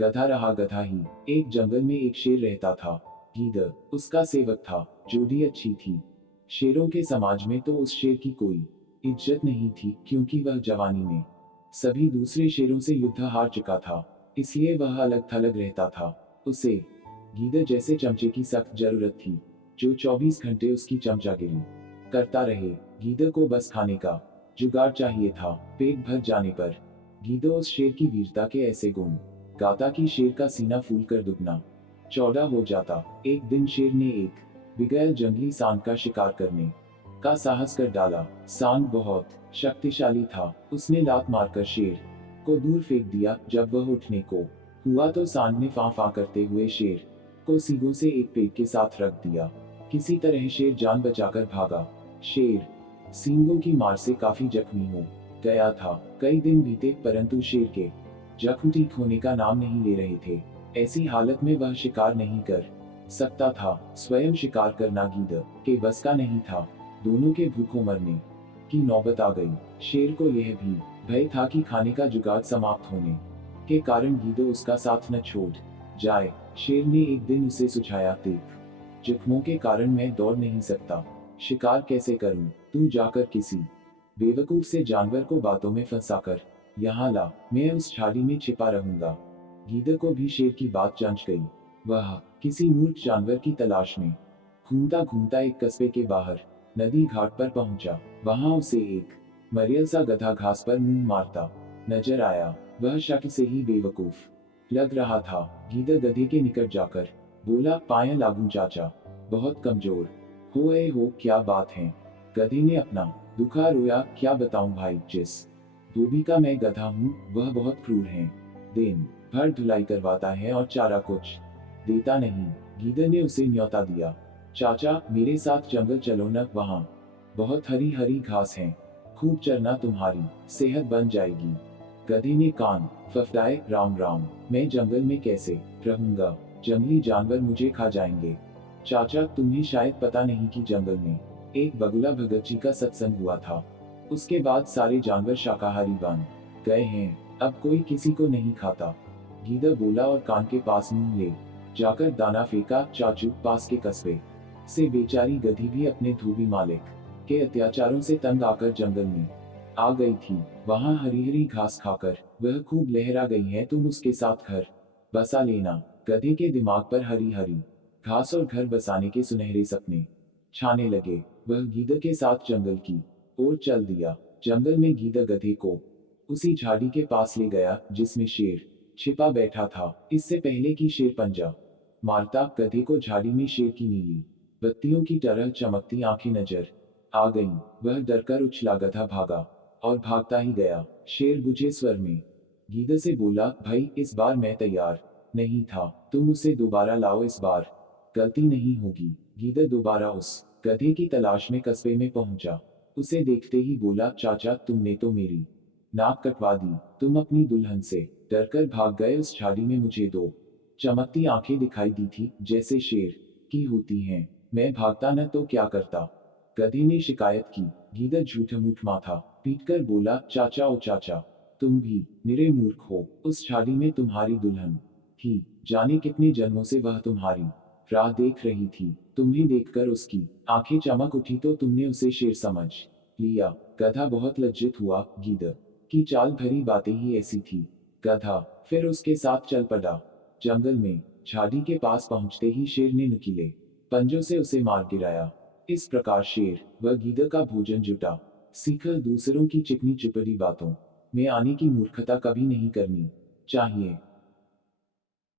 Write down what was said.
गधा रहा गधा ही। एक जंगल में एक शेर रहता था। गीदड़ उसका सेवक था। जोड़ी अच्छी थी। शेरों के समाज में तो उस शेर की कोई इज्जत नहीं थी, क्योंकि वह जवानी में सभी दूसरे शेरों से युद्ध हार चुका था। इसलिए वह अलग थलग रहता था। उसे गीदड़ जैसे चमचे की सख्त जरूरत थी, जो 24 घंटे उसकी चमचागिरी करता रहे। गीदड़ को बस खाने का जुगाड़ चाहिए था। पेट भर जाने पर गीदड़ उस शेर की वीरता के ऐसे गुण गाता कि शेर का सीना फूलकर दुगना चौड़ा हो जाता। एक दिन शेर ने एक बिगैर जंगली सांड का शिकार करने का साहस कर डाला। सांड बहुत शक्तिशाली था। उसने लात मारकर शेर को दूर फेंक दिया। जब वह उठने को हुआ तो सांड ने फां फां करते हुए शेर को सींगों से एक पेट के साथ रख दिया। किसी तरह शेर जान बचाकर भागा। शेर सींगों की मार से काफी जख्मी हो गया था। कई दिन बीते, परंतु शेर के जख्म ठीक होने का नाम नहीं ले रहे थे। ऐसी हालत में वह शिकार नहीं कर सकता था। स्वयं शिकार करना गीदड़ के बस का नहीं था। दोनों के भूखों मरने की नौबत आ गई। शेर को यह भी भय था कि खाने का जुगाड़ समाप्त होने के कारण गीदड़ उसका साथ न छोड़ जाए। शेर ने एक दिन उसे सुझाया, देख, जख्मों के कारण मैं दौड़ नहीं सकता, शिकार कैसे करूं? तू जाकर किसी बेवकूफ से जानवर को बातों में फंसाकर यहाँ ला, मैं उस झाड़ी में छिपा रहूंगा। गीदड़ को भी शेर की बात जंच गई। वह किसी मूर्ख जानवर की तलाश में घूमता घूमता एक कस्बे के बाहर नदी घाट पर पहुंचा। वहां उसे एक मरियल सा गधा घास पर मुंह मारता नजर आया। वह शक से ही बेवकूफ लग रहा था। गीदड़ गधे के निकट जाकर बोला, पाया लागू चाचा, बहुत कमजोर हो, क्या बात है? गधे ने अपना दुखा रोया, क्या बताऊं भाई, जिस धोबी का मैं गधा हूँ वह बहुत क्रूर है। दिन भर धुलाई करवाता है और चारा कुछ देता नहीं। गीदड़ ने उसे न्योता दिया, चाचा मेरे साथ जंगल चलो न, वहाँ बहुत हरी हरी घास है, खूब चरना, तुम्हारी सेहत बन जाएगी। गधे ने कान फफड़ाए, राम राम, मैं जंगल में कैसे रहूंगा? जंगली जानवर मुझे खा जाएंगे। चाचा तुम्हें शायद पता नहीं कि जंगल में एक बगुला भगत जी का सत्संग हुआ था। उसके बाद सारे जानवर शाकाहारी बन गए हैं। अब कोई किसी को नहीं खाता। गीदड़ बोला और कान के पास मुंह ले जाकर दाना फेंका। चाचू, पास के कस्बे से बेचारी गधी भी अपने धोबी मालिक के अत्याचारों से तंग आकर जंगल में आ गई थी। वहां हरी हरी घास खाकर वह खूब लहरा गई है। तुम उसके साथ घर बसा लेना। गधे के दिमाग पर हरी हरी घास और घर बसाने के सुनहरे सपने छाने लगे। वह गीदड़ के साथ जंगल की ओर चल दिया। जंगल में गीदड़ गधे को उसी झाड़ी के पास ले गया जिसमें शेर छिपा बैठा था। इससे पहले कि शेर पंजा मारता, गधे को झाड़ी में शेर की नीली बत्तियों की तरह चमकती आंखें नजर आ गईं। वह डरकर उछला, गधा भागा और भागता ही गया। शेर बुझे स्वर में गीदड़ से बोला, भाई इस बार मैं तैयार नहीं था, तुम उसे दोबारा लाओ, इस बार गलती नहीं होगी। गीदड़ दोबारा उस गधे की तलाश में कस्बे में पहुंचा। उसे देखते ही बोला, चाचा तुमने तो मेरी नाक कटवा दी, तुम अपनी दुल्हन से डरकर भाग गए। उस झाड़ी में मुझे दो चमकती आंखें दिखाई दी थी, जैसे शेर की होती हैं। मैं भागता न तो क्या करता? गधे ने शिकायत की। गीदड़ झूठ मूठ माथा पीटकर बोला, चाचा ओ चाचा, तुम भी निरे मूर्ख हो। उस झाड़ी में तुम्हारी दुल्हन थी। जाने कितने जन्मों से वह तुम्हारी राह देख रही थी। तुम्हें देखकर उसकी आंखें चमक उठी तो तुमने उसे शेर समझ लिया। गधा बहुत लज्जित हुआ। गीदड़ की चाल भरी बातें ही ऐसी थी। गधा फिर उसके साथ चल पड़ा। जंगल में झाड़ी के पास पहुंचते ही शेर ने नुकीले पंजों से उसे मार गिराया। इस प्रकार शेर व गीदड़ का भोजन जुटा। सीखकर दूसरों की चिकनी चुपड़ी बातों में आने की मूर्खता कभी नहीं करनी चाहिए।